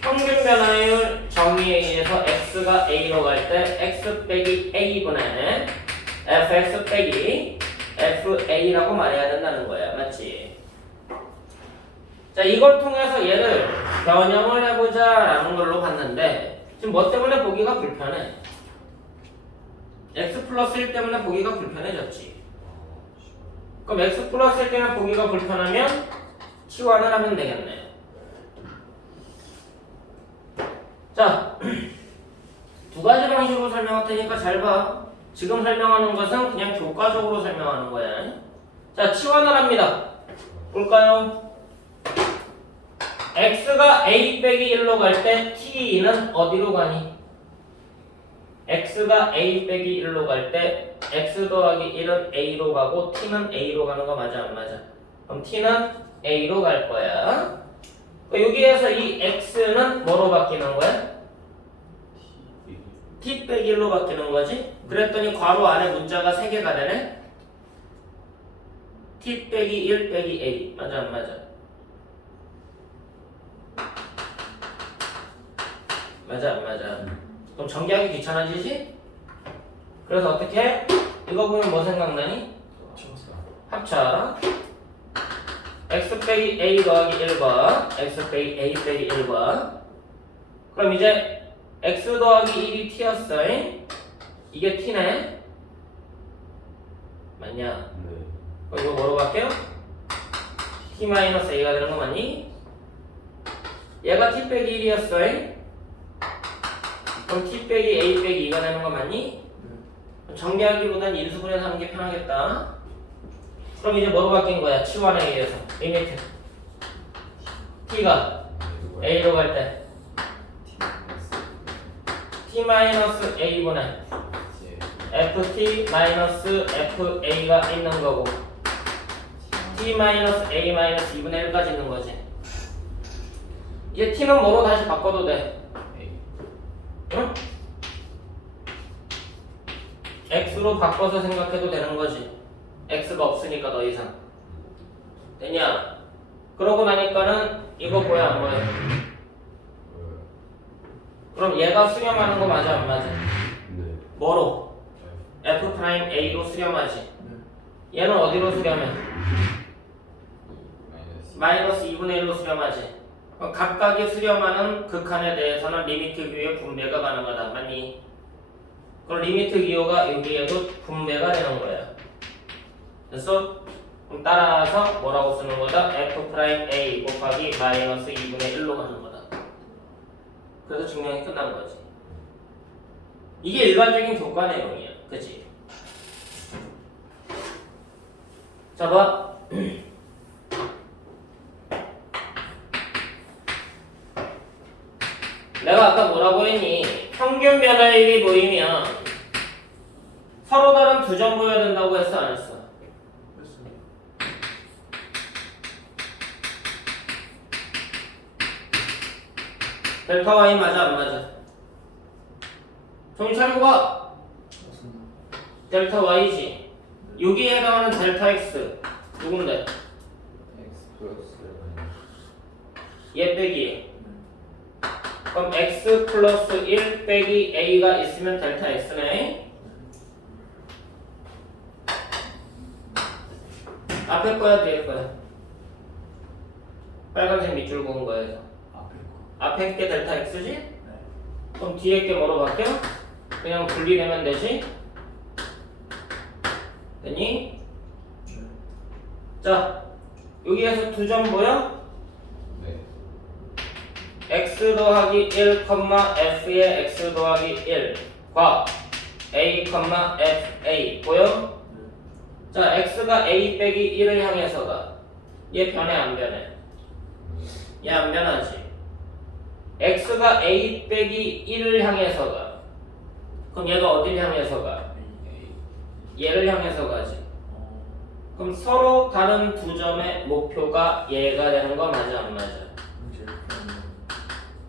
평균 변화율 정의에 의해서 X가 A로 갈 때 X 빼기 A분의 Fx 빼기 FA라고 말해야 된다는 거야. 맞지? 자, 이걸 통해서 얘를 변형을 해보자 라는 걸로 봤는데 지금 뭐 때문에 보기가 불편해? X 플러스 1 때문에 보기가 불편해졌지. 그럼 X 플러스 1 때문에 보기가 불편하면 치환을 하면 되겠네. 자, 두 가지 방식으로 설명할 테니까 잘 봐. 지금 설명하는 것은 그냥 교과적으로 설명하는 거야. 자, 치환을 합니다. 볼까요? X가 A 빼기 1로 갈 때 T는 어디로 가니? X가 A 빼기 1로 갈 때 X 더하기 1은 A로 가고 T는 A로 가는 거 맞아 안 맞아? 그럼 T는 A로 갈 거야. 여기에서 이 X는 뭐로 바뀌는 거야? T 빼기 1로 바뀌는 거지? 그랬더니 괄호 안에 문자가 3개가 되네? T 빼기 1 빼기 A 맞아 안 맞아? 맞아 안 맞아? 그럼 전개하기 귀찮아지지? 그래서 어떻게 해? 이거 보면 뭐 생각나니? 합차 X 빼기 A 더하기 1과 X 빼기 A 빼기 1과 그럼 이제 X 더하기 1이 T였어. 이게 T네. 맞냐? 네. 그럼 이거 뭐로 바뀌어? T 마이너스 A가 되는 거 맞니? 얘가 T 빼기 1이었어. 그럼 T 빼기 A 빼기 2가 되는 거 맞니? 정리하기보단 인수분해서 하는 게 편하겠다. 그럼 이제 뭐로 바뀐 거야? 치환에 의해서. 리미트. T가 A로 갈 때 T-A분의 FT-FA가 있는 거고 T-A-2분의 1까지 있는 거지. 이제 T는 뭐로 다시 바꿔도 돼? 응? X로 바꿔서 생각해도 되는 거지. X가 없으니까 더 이상. 되냐? 그러고 나니까는 이거 뭐야 안 보여? 그럼 얘가 수렴하는 거 맞아 안 맞아? 네. 뭐로? F'A로 수렴하지. 네. 얘는 어디로 수렴해? 마이너스 2분의 1로 수렴하지. 그럼 각각이 수렴하는 극한에 대해서는 리미트 기호의 분배가 가능하다. 맞니? 그럼 리미트 기호가 여기에도 분배가 되는 거야. 됐어? 그럼 따라서 뭐라고 쓰는 거다? F'A 곱하기 마이너스 2분의 1로 가는 거다. 그래서 증명이 끝난 거지. 이게 일반적인 교과 내용이야. 그치? 자, 봐. 내가 아까 뭐라고 했니? 평균 변화율이 보이면 서로 다른 두 점 보여야 된다고 했어 안 했어? 했어요. 델타 Y 맞아 안 맞아? 정신 차리고 봐. 맞습니다. 델타 Y지. 여기에 해당하는 델타 X 누군데? X 플러스 얘 빼기. 네. 그럼 X 플러스 1 빼기 A가 있으면 델타 X네. 앞에 거야 뒤에 거야? 빨간색 밑줄 그은 거에서 앞에 거. 앞에 게 델타 X지? 네. 그럼 뒤에 게 뭐로 바뀌어? 그냥 분리되면 되지? 됐니? 네. 자 여기에서 두 점 보여? 네. x 더하기 1, f의 x 더하기 1과 a, fa 보여? 네. 자 x가 a 빼기 1을 향해서 가. 얘 변해 안 변해? 얘 안 변하지. x가 a 빼기 1을 향해서 가. 그럼 얘가 어딜 향해서 가? 얘를 향해서 가지. 어. 그럼 서로 다른 두 점의 목표가 얘가 되는 거 맞아 안 맞아? 이제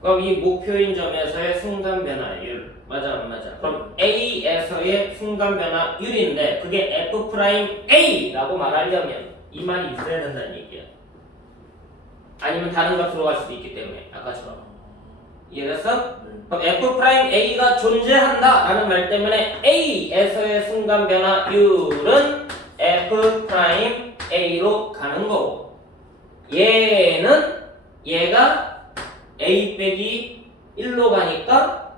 그럼 이 목표인 점에서의 순간 변화율 맞아 안 맞아? 그럼 A에서의 순간 변화율인데 그게 F'A라고 말하려면 이 말이 있어야 된다는 얘기야. 아니면 다른 값으로 갈 수도 있기 때문에 아까처럼. 이해됐어? 네. 그럼 F'A가 존재한다라는 말 때문에 A에서의 순간 변화율은 F'A로 가는 거고 얘가 A 빼기 1로 가니까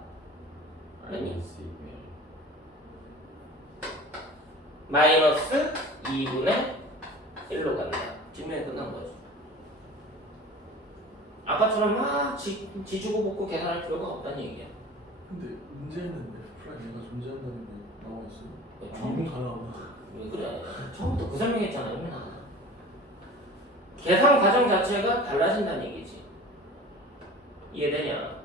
아니 마이너스 2분의 1로 간다. 증명이 끝난 거지. 아까처럼 막 지주고 볶고 계산할 필요가 없다는 얘기야. 근데 문제는 F'가 존재한다는 게 나와 있어요. 왜 너무 다 나와. 왜 그래? 처음부터 그 설명했잖아, 이민아. 계산 과정 자체가 달라진다는 얘기지. 이해되냐?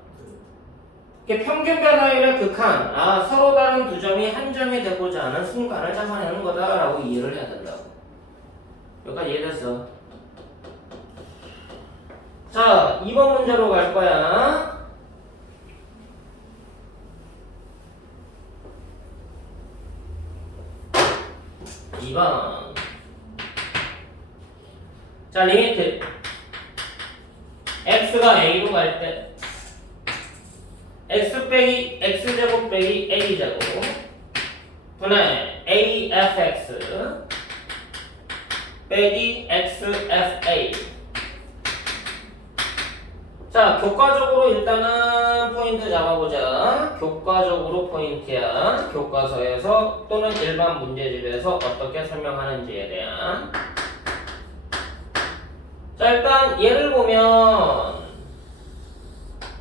이게 평균 변화율의 극한, 서로 다른 두 점이 한 점이 되고자 하는 순간을 잡아내는 거다라고 이해를 해야 된다고. 여기까지 이해됐어? 자, 2번 문제로 갈 거야. (2번) 자, 리미트 x가 a로 갈 때 x 빼기 x제곱 빼기 a제곱 분의 afx 빼기 xfa. 자, 교과적으로 일단은 포인트 잡아보자. 교과적으로 포인트야. 교과서에서 또는 일반 문제집에서 어떻게 설명하는지에 대한. 자, 일단 예를 보면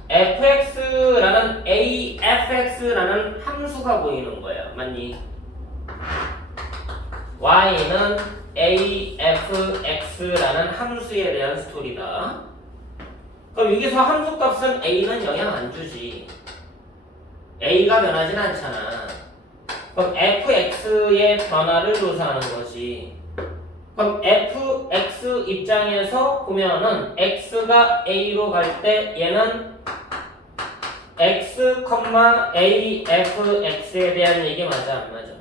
fx라는 afx라는 함수가 보이는 거야. 맞니? y는 afx라는 함수에 대한 스토리다. 그럼 여기서 함수 값은 a는 영향 안 주지. a가 변하진 않잖아. 그럼 fx의 변화를 조사하는 거지. 그럼 fx 입장에서 보면은 x가 a로 갈 때 얘는 x, afx에 대한 얘기 맞아 안 맞아?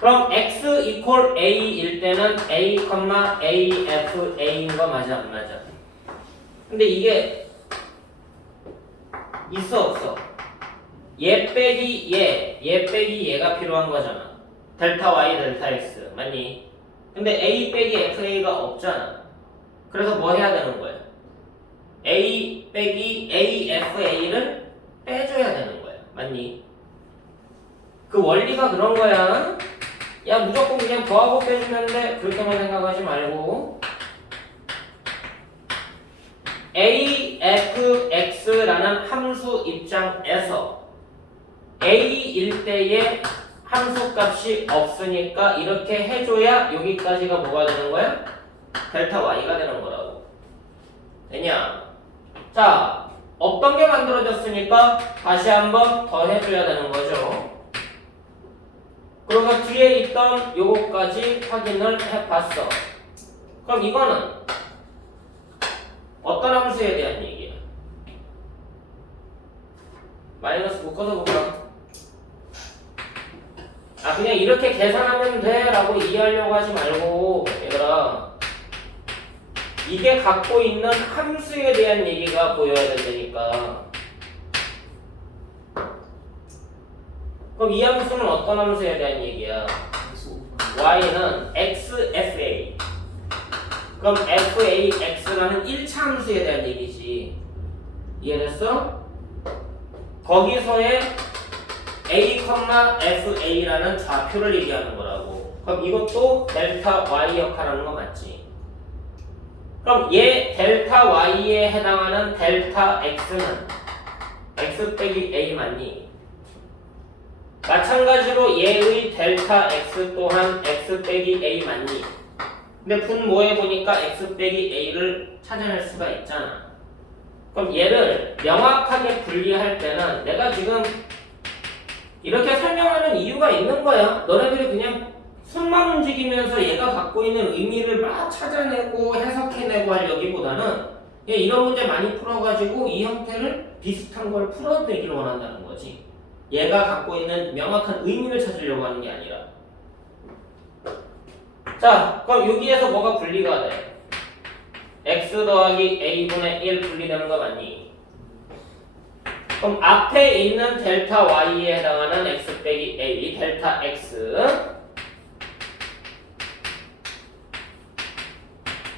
그럼 x 이퀄 a일 때는 a, afa인 거 맞아 안 맞아? 근데 이게 있어 없어? 얘 빼기 얘가 필요한 거잖아. 델타 y 델타 x 맞니? 근데 a 빼기 fa가 없잖아. 그래서 뭐 해야 되는 거야? a 빼기 afa를 빼줘야 되는 거야. 맞니? 그 원리가 그런 거야. 야 무조건 그냥 더하고 빼주면 돼. 그렇게만 생각하지 말고 afx라는 함수 입장에서 a일 때의 함수 값이 없으니까 이렇게 해줘야 여기까지가 뭐가 되는 거야? 델타 y가 되는 거라고. 되냐? 자, 없던 게 만들어졌으니까 다시 한번 더 해줘야 되는 거죠. 그래서 뒤에 있던 요거까지 확인을 해봤어. 그럼 이거는 어떤 함수에 대한 얘기야? 마이너스 묶어서 보자. 아 그냥 이렇게 계산하면 돼 라고 이해하려고 하지 말고 얘들아 이게 갖고 있는 함수에 대한 얘기가 보여야 된다니까. 그럼 이 함수는 어떤 함수에 대한 얘기야? y는 xfa. 그럼 fax라는 1차 함수에 대한 얘기지. 이해됐어? 거기서의 a, fa라는 좌표를 얘기하는 거라고. 그럼 이것도 델타 y 역할하는 거 맞지? 그럼 얘 델타 y에 해당하는 델타 x는 x 빼기 a 맞니? 마찬가지로 얘의 델타 x 또한 x 빼기 a 맞니? 근데 분모에 보니까 x 빼기 a를 찾아낼 수가 있잖아. 그럼 얘를 명확하게 분리할 때는 내가 지금 이렇게 설명하는 이유가 있는 거야. 너네들이 그냥 손만 움직이면서 얘가 갖고 있는 의미를 막 찾아내고 해석해내고 하려기보다는 그냥 이런 문제 많이 풀어가지고 이 형태를 비슷한 걸 풀어내기를 원한다는 거지. 얘가 갖고 있는 명확한 의미를 찾으려고 하는 게 아니라. 자, 그럼 여기에서 뭐가 분리가 돼? x 더하기 a분의 1 분리되는 거 맞니? 그럼 앞에 있는 델타 y에 해당하는 x 빼기 a, 델타 x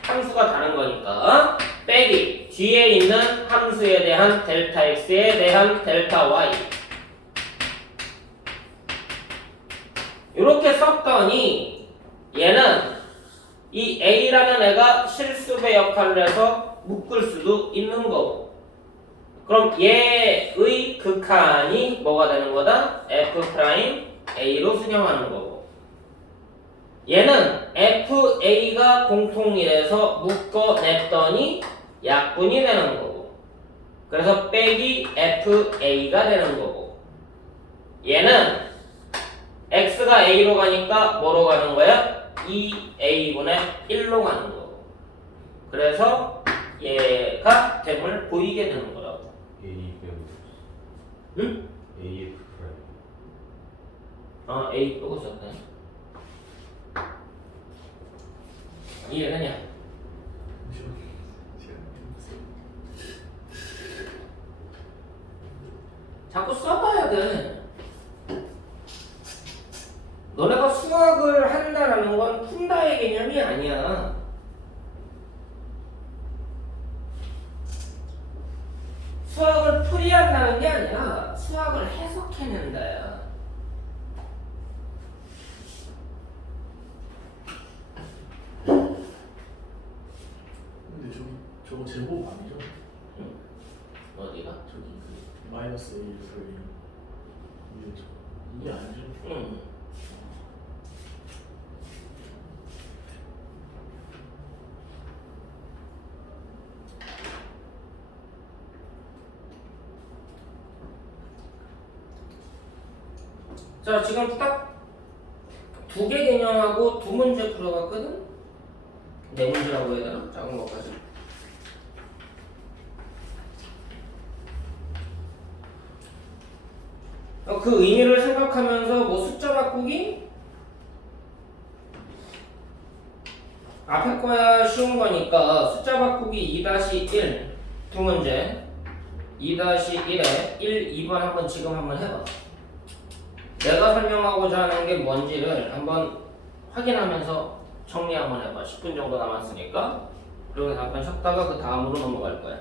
함수가 다른 거니까 빼기 뒤에 있는 함수에 대한 델타 x에 대한 델타 y 이렇게 썼더니 얘는 이 a라는 애가 실수배 역할을 해서 묶을 수도 있는 거고. 그럼 얘의 극한이 뭐가 되는 거다? f'a로 수정하는 거고. 얘는 fa가 공통이래서 묶어냈더니 약분이 되는 거고. 그래서 빼기 fa가 되는 거고. 얘는 x가 a로 가니까 뭐로 가는 거야? 2a분의 1로 가는 거고. 그래서 얘가 됨을 보이게 되는 거라고. 응? AF 아, A 빼고 썼다. 이해되냐? 자꾸 써봐야 돼. 너네가 수학을 한다라는 건 푼다의 개념이 아니야. 수학을 풀이한다는 게 아니라 수학을 해석해낸다야. 근데 저거 제곱 아니죠? 응. 어디가? 저기 그 마이너스 a 이게 아니죠? 응. 자, 지금 딱 두 개 개념하고 두 문제 풀어봤거든? 네 문제라고 해야 되나? 작은 것까지. 그 의미를 생각하면서 뭐 숫자 바꾸기? 앞에 거야 쉬운 거니까 숫자 바꾸기 2-1 두 문제 2-1에 1, 2번 한번 지금 한번 해봐. 내가 설명하고자 하는 게 뭔지를 한번 확인하면서 정리 한번 해봐. 10분 정도 남았으니까. 그리고 잠깐 쉬었다가 그 다음으로 넘어갈 거야.